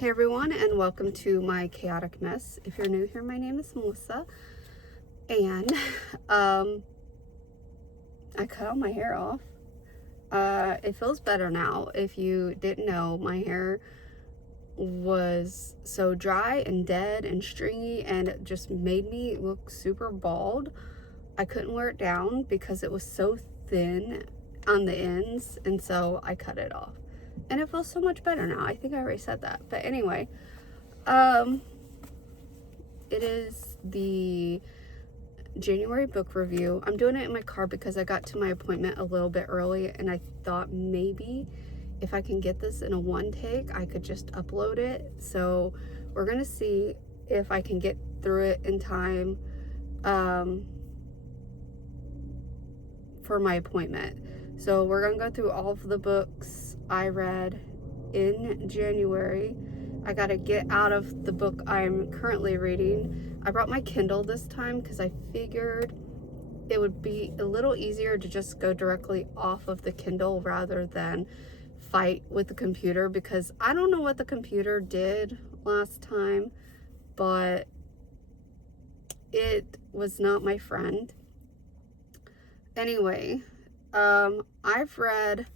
Hey everyone, and welcome to my chaotic mess. If you're new here, my name is Melissa, and I cut all my hair off. It feels better now. If you didn't know, my hair was so dry and dead and stringy, and it just made me look super bald. I couldn't wear it down because it was so thin on the ends, and so I cut it off. And it feels so much better now. I think I already said that. But anyway, it is the January book review. I'm doing it in my car because I got to my appointment a little bit early, and I thought maybe if I can get this in a one take, I could just upload it. So we're gonna see if I can get through it in time for my appointment. So we're gonna go through all of the books I read in January. I gotta get out of the book I'm currently reading. I brought my Kindle this time because I figured it would be a little easier to just go directly off of the Kindle rather than fight with the computer, because I don't know what the computer did last time, but it was not my friend. Anyway, I've read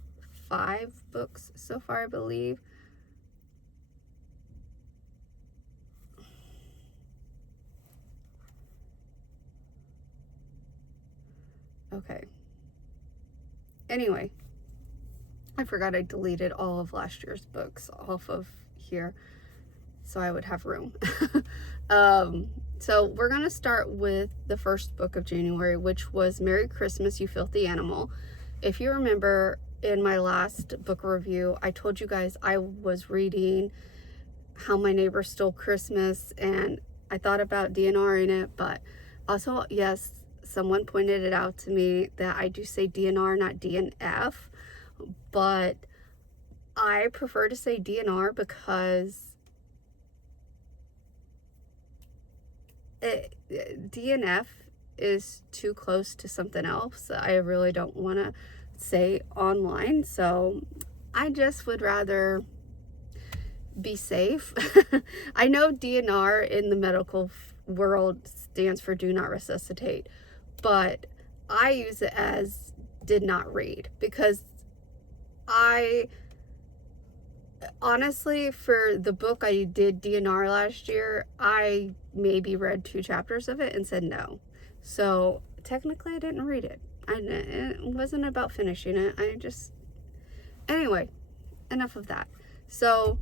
5 books so far, I believe. Okay. Anyway, I forgot I deleted all of last year's books off of here so I would have room. So we're gonna start with the first book of January, which was Merry Christmas, You Filthy Animal. If you remember in my last book review, I told you guys I was reading How My Neighbor Stole Christmas, and I thought about DNR in it, but also, yes, someone pointed it out to me that I do say DNR, not DNF, but I prefer to say DNR because DNF is too close to something else. I really don't want to say online, so I just would rather be safe. I know DNR in the medical world stands for do not resuscitate, but I use it as did not read because I honestly, for the book I did DNR last year, I maybe read 2 chapters of it and said no. So technically I didn't read it. It wasn't about finishing it. Anyway, enough of that. So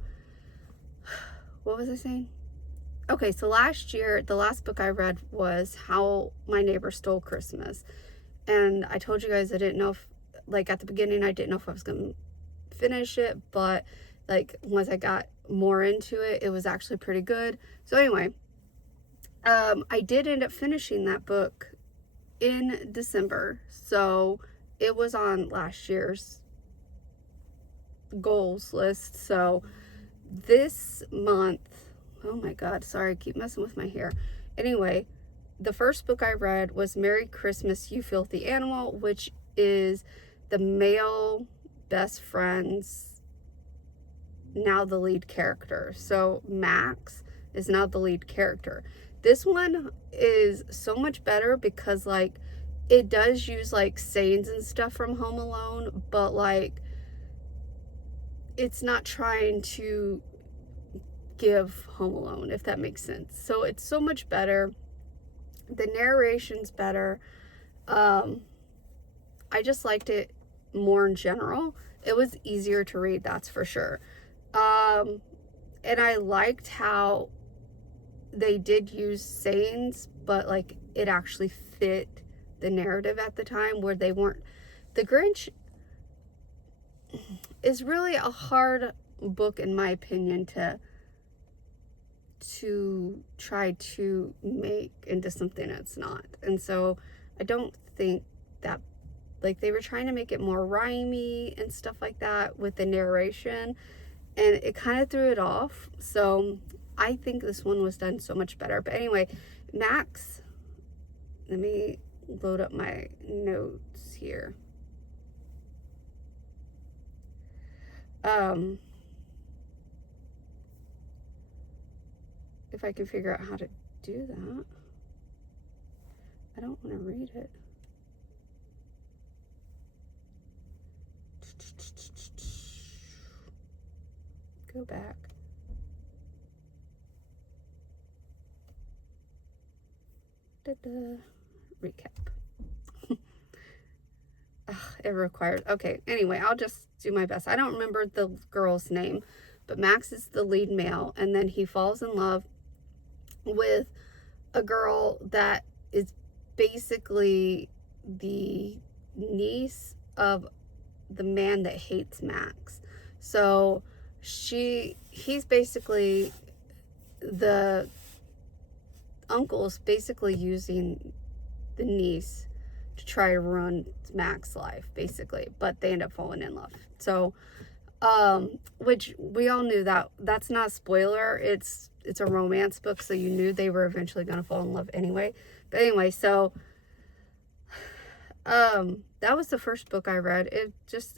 what was I saying? Okay, so last year, the last book I read was How My Neighbor Stole Christmas. And I told you guys I didn't know if, like at the beginning, I didn't know if I was going to finish it, but like once I got more into it, it was actually pretty good. So anyway, I did end up finishing that book in December. So it was on last year's goals list. So this month, oh my god, sorry, I keep messing with my hair. Anyway, the first book I read was Merry Christmas, You Filthy Animal, which is the male best friend's now the lead character. So Max is now the lead character. This one is so much better because like it does use like sayings and stuff from Home Alone, but like it's not trying to give Home Alone, if that makes sense. So it's so much better. The narration's better. I just liked it more in general. It was easier to read, that's for sure. And I liked how they did use sayings, but like it actually fit the narrative at the time, where they weren't. The Grinch is really a hard book in my opinion to try to make into something that's not. And so I don't think that, like, they were trying to make it more rhymey and stuff like that with the narration, and it kind of threw it off. So I think this one was done so much better. But anyway, Max, let me load up my notes here. if I can figure out how to do that. I don't want to read it. Go back. Recap. Ugh, it requires, okay, anyway, I'll just do my best. I don't remember the girl's name, but Max is the lead male, and then he falls in love with a girl that is basically the niece of the man that hates Max. So he's basically, the uncle's basically using the niece to try to ruin Max's life, basically, but they end up falling in love. So, which we all knew that that's not a spoiler. It's a romance book, so you knew they were eventually going to fall in love anyway. But anyway, so, that was the first book I read.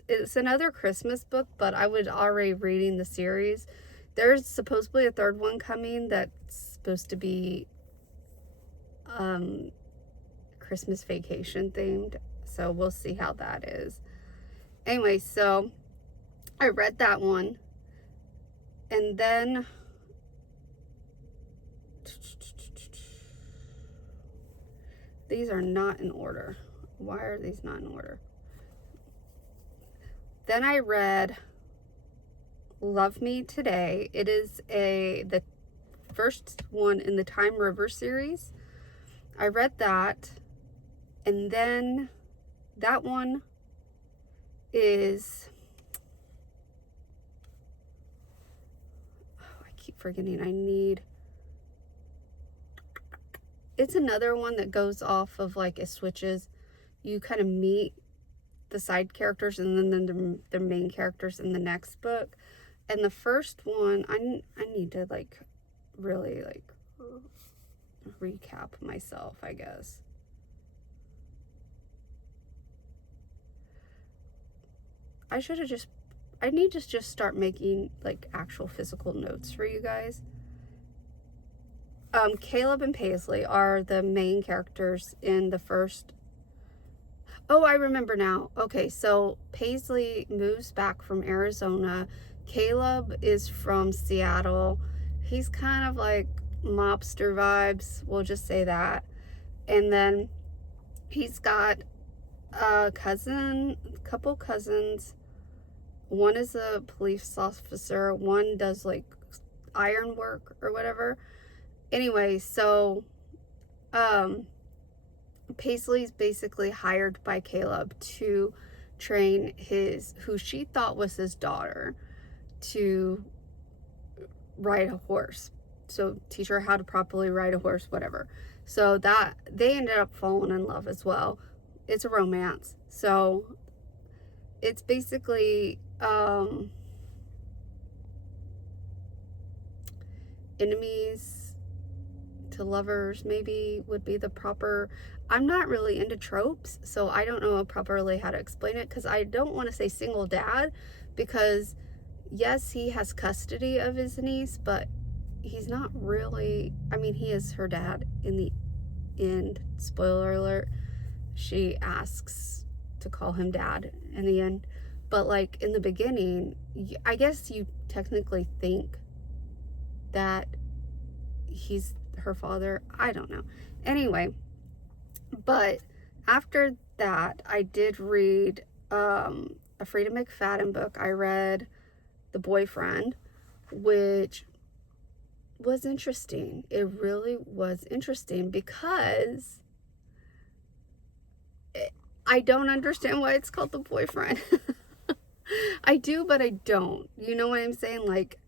It's another Christmas book, but I was already reading the series. There's supposedly a third one coming that's supposed to be, Christmas Vacation themed, so we'll see how that is. Anyway, so I read that one, and then these are not in order. Why are these not in order? Then I read Love Me Today. It is the first one in the Time River series. I read that. And then that one is, I keep forgetting, it's another one that goes off of, like, it switches. You kind of meet the side characters and then the main characters in the next book. And the first one, I need to, like, really, like, recap myself, I guess. I need to just start making, like, actual physical notes for you guys. Caleb and Paisley are the main characters in the first. Oh, I remember now. Okay, so Paisley moves back from Arizona. Caleb is from Seattle. He's kind of like mobster vibes, we'll just say that. And then he's got a couple cousins. One is a police officer, one does, like, iron work or whatever. Anyway, so Paisley's basically hired by Caleb to train who she thought was his daughter, to ride a horse. So teach her how to properly ride a horse, whatever. So that they ended up falling in love as well. It's a romance. So it's basically enemies to lovers, maybe, would be the proper. I'm not really into tropes, so I don't know properly how to explain it, because I don't want to say single dad, because yes, he has custody of his niece, but he's not really, I mean, he is her dad in the end. Spoiler alert, she asks to call him dad in the end. But, like, in the beginning, I guess you technically think that he's her father. I don't know. Anyway, but after that, I did read a Freida McFadden book. I read The Boyfriend, which was interesting. It really was interesting, because I don't understand why it's called The Boyfriend. I do, but I don't. You know what I'm saying? Like,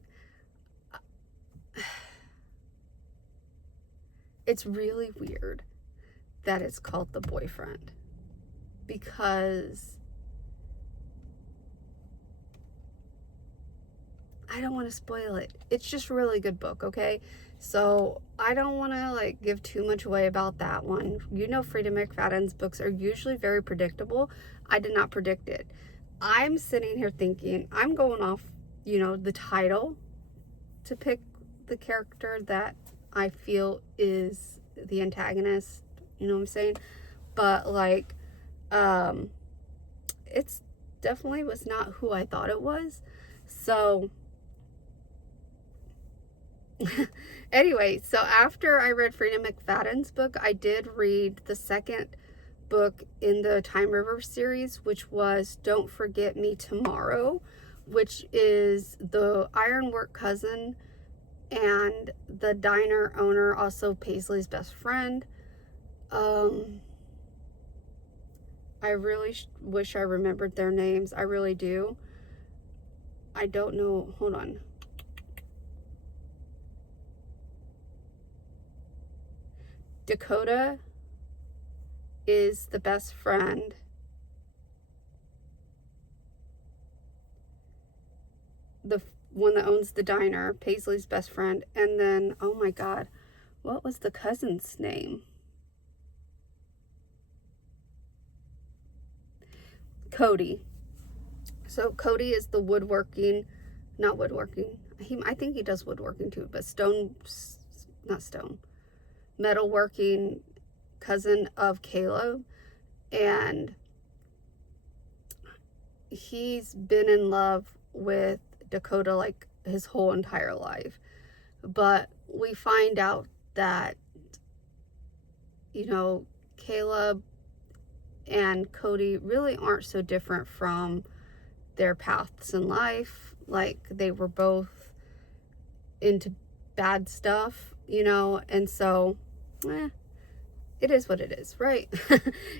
it's really weird that it's called The Boyfriend, because I don't want to spoil it. It's just a really good book, okay? So I don't want to, like, give too much away about that one. You know, Freida McFadden's books are usually very predictable. I did not predict it. I'm sitting here thinking, I'm going off, you know, the title to pick the character that I feel is the antagonist. You know what I'm saying? But like, it's definitely was not who I thought it was. So anyway, so after I read Freida McFadden's book, I did read the second book in the Time River series, which was Don't Forget Me Tomorrow, which is the ironwork cousin and the diner owner, also Paisley's best friend. I really wish I remembered their names. I really do. I don't know. Hold on. Dakota is the best friend. The one that owns the diner, Paisley's best friend. And then, oh my God, what was the cousin's name? Cody. So Cody is the not woodworking. I think he does woodworking too, but metalworking cousin of Caleb. And he's been in love with Dakota like his whole entire life. But we find out that, Caleb and Cody really aren't so different from their paths in life. Like, they were both into bad stuff, and so it is what it is, right?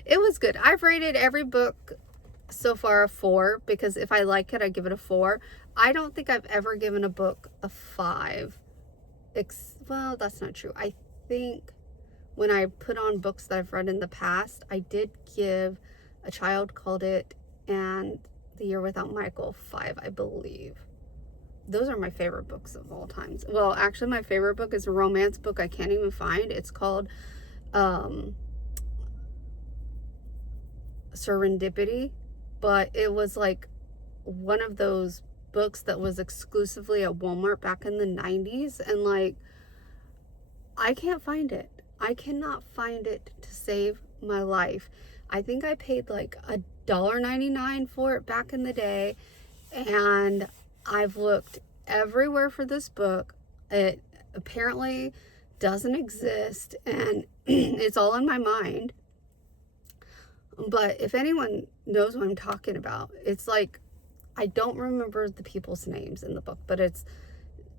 It was good. I've rated every book so far a 4, because if I like it, I give it a 4. I don't think I've ever given a book a 5. Well, that's not true. I think when I put on books that I've read in the past, I did give A Child Called It and The Year Without Michael 5, I believe. Those are my favorite books of all times. Well, actually, my favorite book is a romance book I can't even find. It's called Serendipity, but it was like one of those books that was exclusively at Walmart back in the 90s, and like, I can't find it. I cannot find it to save my life. I think I paid like $1.99 for it back in the day, and I've looked everywhere for this book. It apparently doesn't exist, and it's all in my mind. But if anyone knows what I'm talking about, it's like, I don't remember the people's names in the book, but it's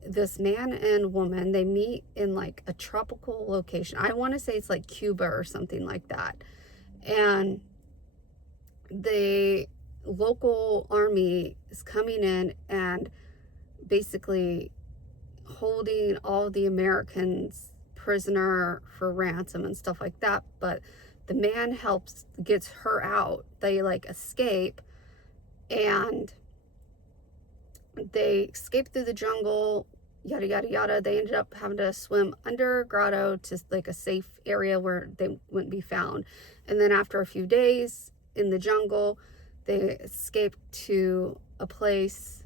this man and woman. They meet in like a tropical location. I want to say it's like Cuba or something like that. And the local army is coming in and basically holding all the Americans prisoner for ransom and stuff like that. But the man gets her out. They like escape, and they escape through the jungle, yada yada yada. They ended up having to swim under a grotto to like a safe area where they wouldn't be found. And then after a few days in the jungle, they escaped to a place,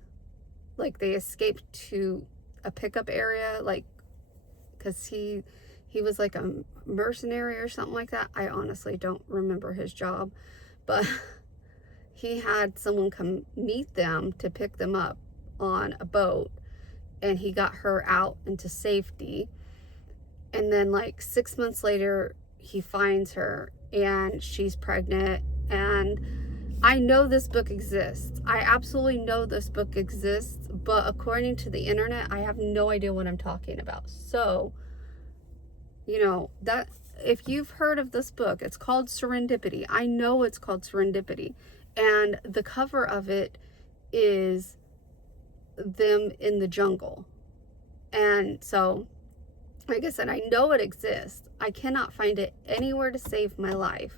like they escaped to a pickup area, like, because he was like a mercenary or something like that. I honestly don't remember his job, but he had someone come meet them to pick them up on a boat, and he got her out into safety. And then like 6 months later, he finds her and she's pregnant. And I know this book exists. I absolutely know this book exists, but according to the internet, I have no idea what I'm talking about. So, that if you've heard of this book, it's called Serendipity. I know it's called Serendipity. And the cover of it is them in the jungle. And so, like I said, I know it exists. I cannot find it anywhere to save my life.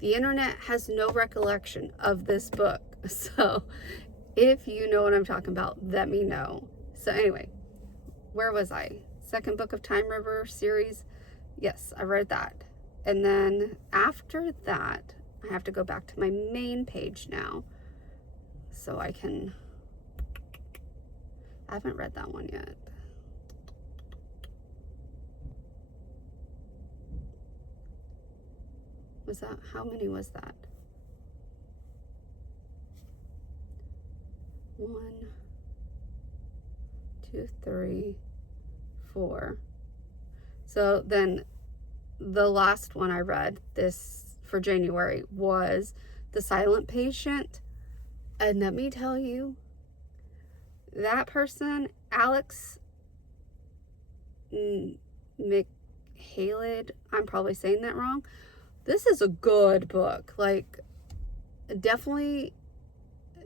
The internet has no recollection of this book. So if you know what I'm talking about, let me know. So anyway, where was I? Second book of Time River series. Yes, I read that. And then after that, I have to go back to my main page now, so I haven't read that one yet. Was that, how many was that? 1, 2, 3, 4. So then the last one I read this for January was The Silent Patient. And let me tell you, that person, Alex McHaled, I'm probably saying that wrong. This is a good book. Like, definitely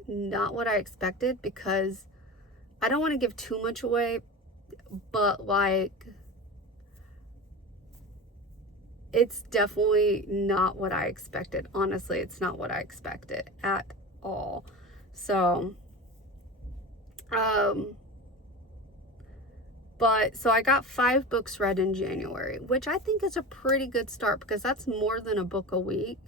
not what I expected, because I don't want to give too much away, but like, it's definitely not what I expected. Honestly, it's not what I expected at all. So, so I got 5 books read in January, which I think is a pretty good start, because that's more than a book a week.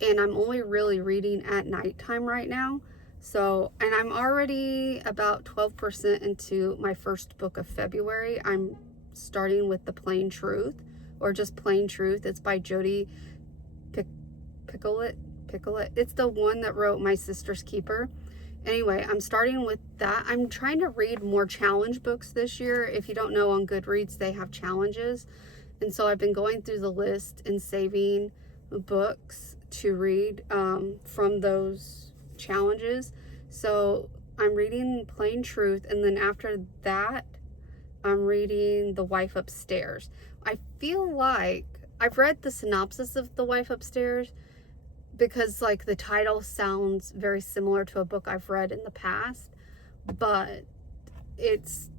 And I'm only really reading at nighttime right now. So, and I'm already about 12% into my first book of February. I'm starting with The Plain Truth, or just Plain Truth. It's by Jodi Picoult. It's the one that wrote My Sister's Keeper. Anyway, I'm starting with that. I'm trying to read more challenge books this year. If you don't know, on Goodreads, they have challenges. And so I've been going through the list and saving books to read from those challenges. So I'm reading Plain Truth, and then after that, I'm reading The Wife Upstairs. I feel like I've read the synopsis of The Wife Upstairs, because like the title sounds very similar to a book I've read in the past, but it's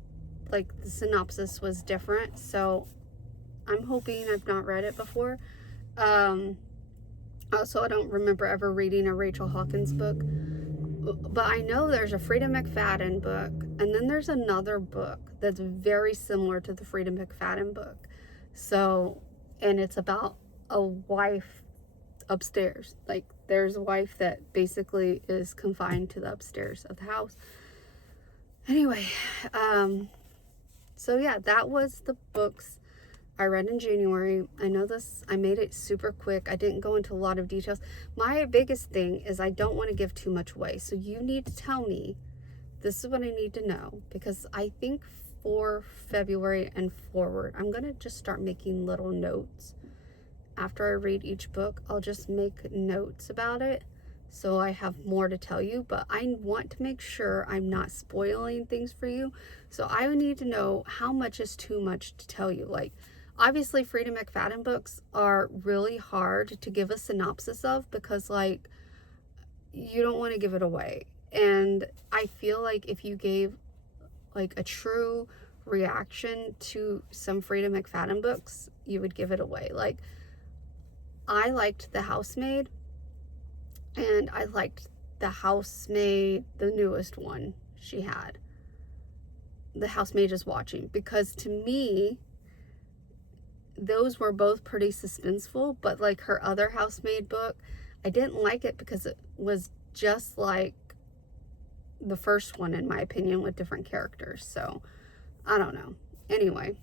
like the synopsis was different. So I'm hoping, I've not read it before. Also, I don't remember ever reading a Rachel Hawkins book, but I know there's a Frida McFadden book, and then there's another book that's very similar to the Frida McFadden book. So, and it's about a wife upstairs. Like, there's a wife that basically is confined to the upstairs of the house. Anyway, so yeah, that was the books I read in January. I know this, I made it super quick. I didn't go into a lot of details. My biggest thing is I don't want to give too much away. So you need to tell me, this is what I need to know, because I think for February and forward, I'm going to just start making little notes. After I read each book, I'll just make notes about it, so I have more to tell you, but I want to make sure I'm not spoiling things for you. So I would need to know how much is too much to tell you. Like, obviously Frida McFadden books are really hard to give a synopsis of, because like, you don't want to give it away. And I feel like if you gave like a true reaction to some Frida McFadden books, you would give it away. Like, I liked The Housemaid, and I liked The Housemaid, the newest one she had, The Housemaid is Watching, because to me, those were both pretty suspenseful. But like her other Housemaid book, I didn't like it because it was just like the first one, in my opinion, with different characters. So I don't know. Anyway,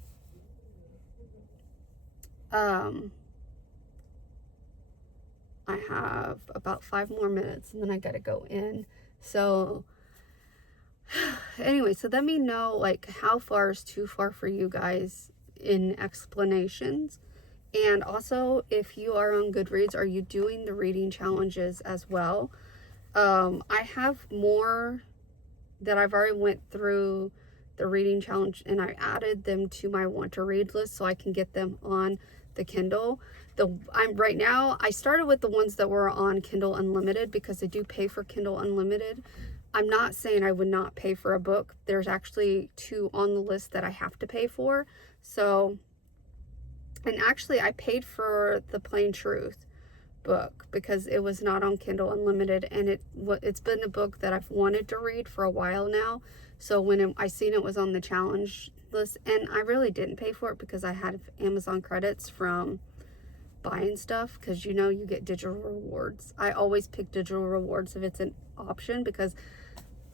I have about 5 more minutes, and then I gotta go in. So anyway, so let me know like how far is too far for you guys in explanations. And also, if you are on Goodreads, are you doing the reading challenges as well? I have more that I've already went through the reading challenge, and I added them to my want to read list so I can get them on the Kindle. I'm right now, I started with the ones that were on Kindle Unlimited, because I do pay for Kindle Unlimited. I'm not saying I would not pay for a book. There's actually 2 on the list that I have to pay for. So, and actually I paid for the Plain Truth book because it was not on Kindle Unlimited, and it's been a book that I've wanted to read for a while now. So when I seen it was on the challenge list, and I really didn't pay for it because I had Amazon credits from buying stuff, because you know you get digital rewards. I always pick digital rewards if it's an option, because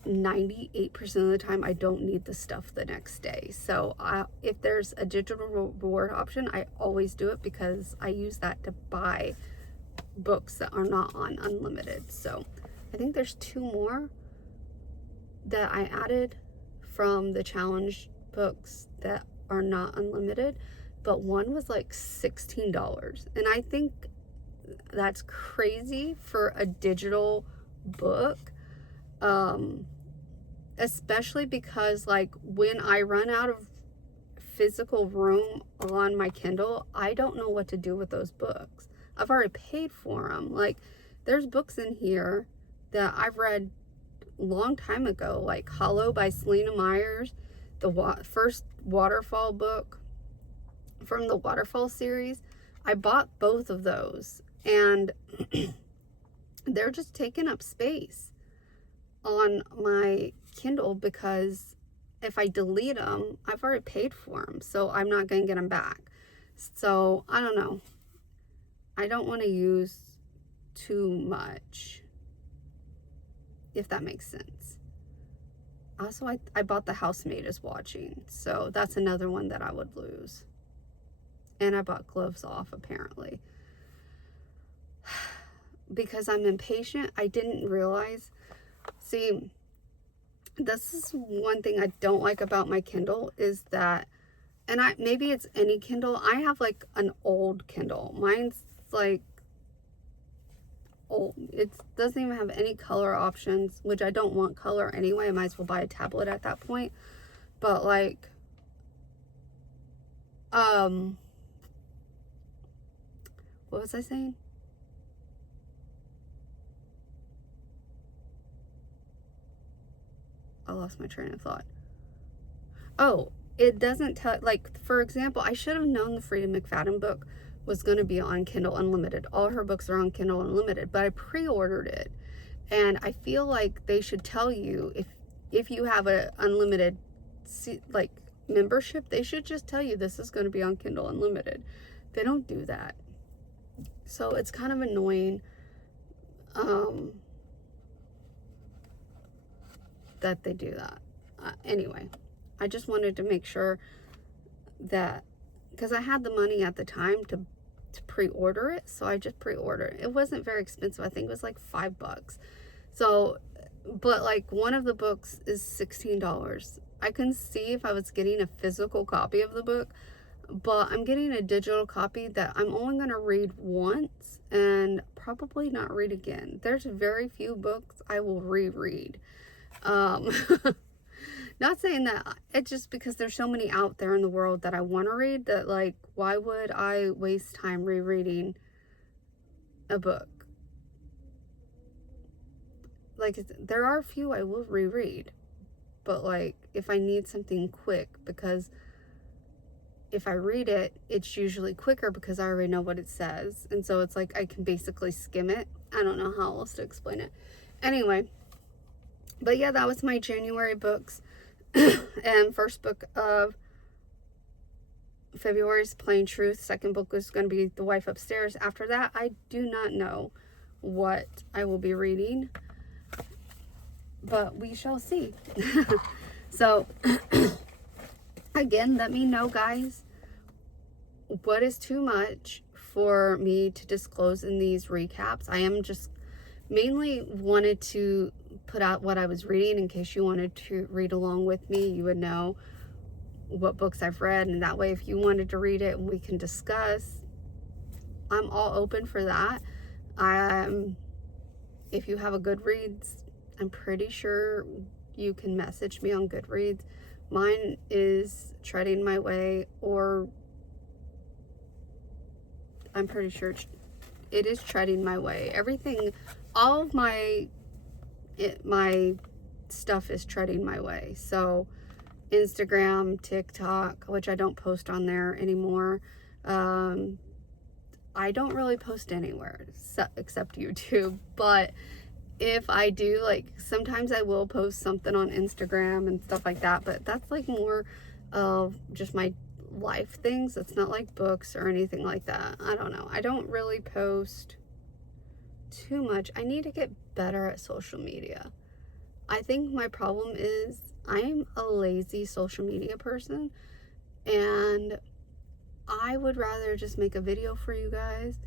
98% of the time I don't need the stuff the next day. So if there's a digital reward option, I always do it, because I use that to buy books that are not on unlimited. So I think there's 2 more that I added from the challenge books that are not unlimited, but one was like $16. And I think that's crazy for a digital book. Especially because like when I run out of physical room on my Kindle, I don't know what to do with those books. I've already paid for them. Like there's books in here that I've read long time ago, like Hollow by Selena Myers, the first Waterfall book from the Waterfall series. I bought both of those, and they're just taking up space on my Kindle because if I delete them, I've already paid for them, so I'm not going to get them back. So I don't know. I don't want to use too much, if that makes sense. Also, I bought The Housemaid is Watching, so that's another one that I would lose. And I bought Gloves Off, apparently. Because I'm impatient, I didn't realize. See, this is one thing I don't like about my Kindle is that, and maybe it's any Kindle. I have like an old Kindle. Mine's like old. It doesn't even have any color options, which I don't want color anyway. I might as well buy a tablet at that point. But like, what was I saying? I lost my train of thought. Oh, it doesn't tell, like, for example, I should have known the Freida McFadden book was going to be on Kindle Unlimited. All her books are on Kindle Unlimited, but I pre-ordered it. And I feel like they should tell you if you have a unlimited, like, membership, they should just tell you this is going to be on Kindle Unlimited. They don't do that. So it's kind of annoying that they do that. Anyway, I just wanted to make sure that, because I had the money at the time to pre-order it, so I just pre-ordered it. It wasn't very expensive. I think it was like $5. So, but like one of the books is $16. I couldn't see if I was getting a physical copy of the book, but I'm getting a digital copy that I'm only going to read once and probably not read again. There's very few books I will reread. Not saying that, it's just because there's so many out there in the world that I want to read that, like, why would I waste time rereading a book? Like, there are a few I will reread, but like if I need something quick, because if I read it, it's usually quicker because I already know what it says, and so it's like I can basically skim it. I don't know how else to explain it. Anyway, but yeah, that was my January books. And first book of February is Plain Truth. Second book is going to be The Wife Upstairs. After that, I do not know what I will be reading, but we shall see. So again, let me know, guys, what is too much for me to disclose in these recaps. I am just mainly wanted to put out what I was reading in case you wanted to read along with me. You would know what books I've read, and that way if you wanted to read it and we can discuss, I'm all open for that. If you have a Goodreads, I'm pretty sure you can message me on Goodreads. Mine is Treading My Way, or I'm pretty sure it is Treading My Way. Everything, all of my stuff is Treading My Way. So Instagram, TikTok, which I don't post on there anymore. I don't really post anywhere except YouTube, but if I do, like, sometimes I will post something on Instagram and stuff like that, but that's like more of just my life things. It's not like books or anything like that. I don't know. I don't really post too much. I need to get better at social media. I think my problem is I'm a lazy social media person, and I would rather just make a video for you guys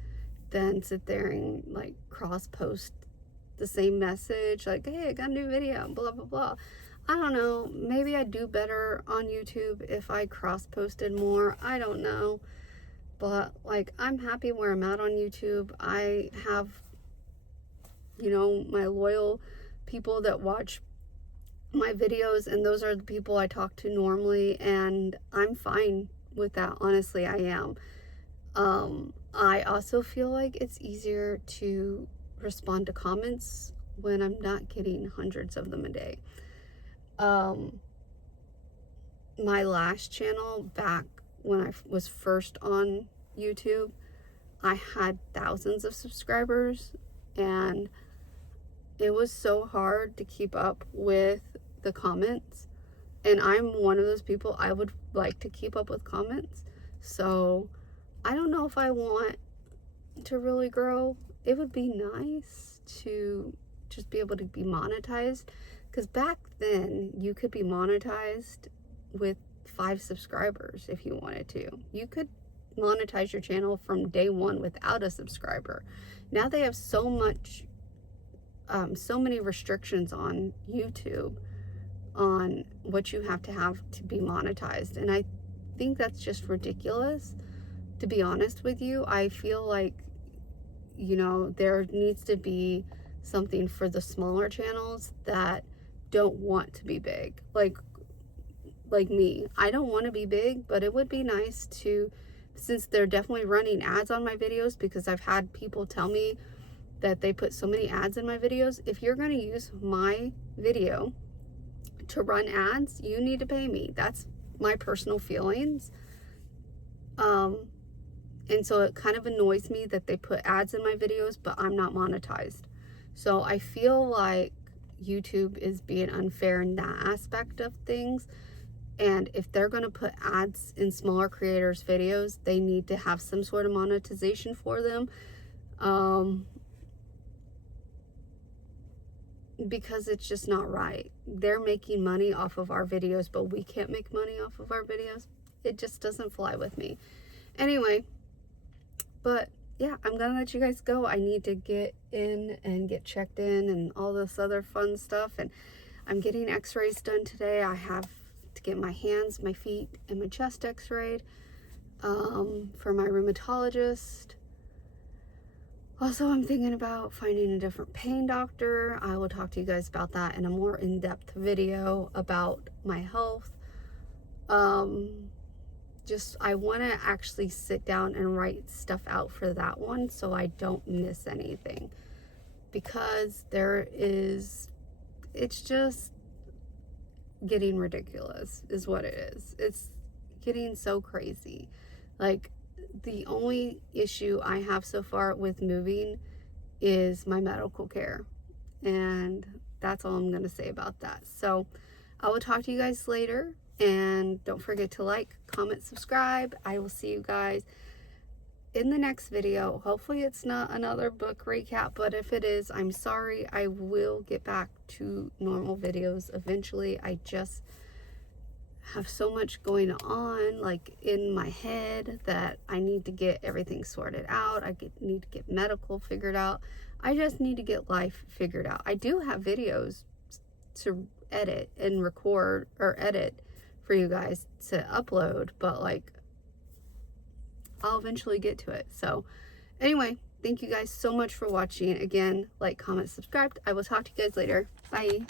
then sit there and like cross post the same message, like, hey, I got a new video, blah blah blah. I don't know, maybe I'd do better on YouTube if I cross posted more. I don't know, but like, I'm happy where I'm at on YouTube. I have, you know, my loyal people that watch my videos, and those are the people I talk to normally, and I'm fine with that. Honestly, I am. I also feel like it's easier to respond to comments when I'm not getting hundreds of them a day. My last channel, back when I was first on YouTube, I had thousands of subscribers, and it was so hard to keep up with the comments. And I'm one of those people, I would like to keep up with comments. So I don't know if I want to really grow. It would be nice to just be able to be monetized, because back then you could be monetized with 5 subscribers if you wanted to. You could monetize your channel from day one without a subscriber. Now they have so many restrictions on YouTube on what you have to be monetized, and I think that's just ridiculous, to be honest with you. I feel like, you know, there needs to be something for the smaller channels that don't want to be big, like me. I don't want to be big, but it would be nice to, since they're definitely running ads on my videos, because I've had people tell me that they put so many ads in my videos. If you're going to use my video to run ads, you need to pay me. That's my personal feelings. And so it kind of annoys me that they put ads in my videos, but I'm not monetized. So I feel like YouTube is being unfair in that aspect of things. And if they're going to put ads in smaller creators' videos, they need to have some sort of monetization for them. Because it's just not right. They're making money off of our videos, but we can't make money off of our videos. It just doesn't fly with me. Anyway, but yeah, I'm gonna let you guys go. I need to get in and get checked in and all this other fun stuff, and I'm getting x-rays done today. I have to get my hands, my feet, and my chest x-rayed for my rheumatologist. Also, I'm thinking about finding a different pain doctor. I will talk to you guys about that in a more in-depth video about my health. I want to actually sit down and write stuff out for that one so I don't miss anything, because it's just getting ridiculous is what it is. It's getting so crazy. Like, the only issue I have so far with moving is my medical care, and that's all I'm going to say about that. So I will talk to you guys later, and don't forget to like, comment, subscribe. I will see you guys in the next video. Hopefully it's not another book recap, but if it is, I'm sorry. I will get back to normal videos eventually. I just have so much going on, like, in my head, that I need to get everything sorted out. Need to get medical figured out. I just need to get life figured out. I do have videos to edit and record, or edit for you guys to upload, but like, I'll eventually get to it. So anyway, thank you guys so much for watching. Again, like, comment, subscribe. I will talk to you guys later. Bye.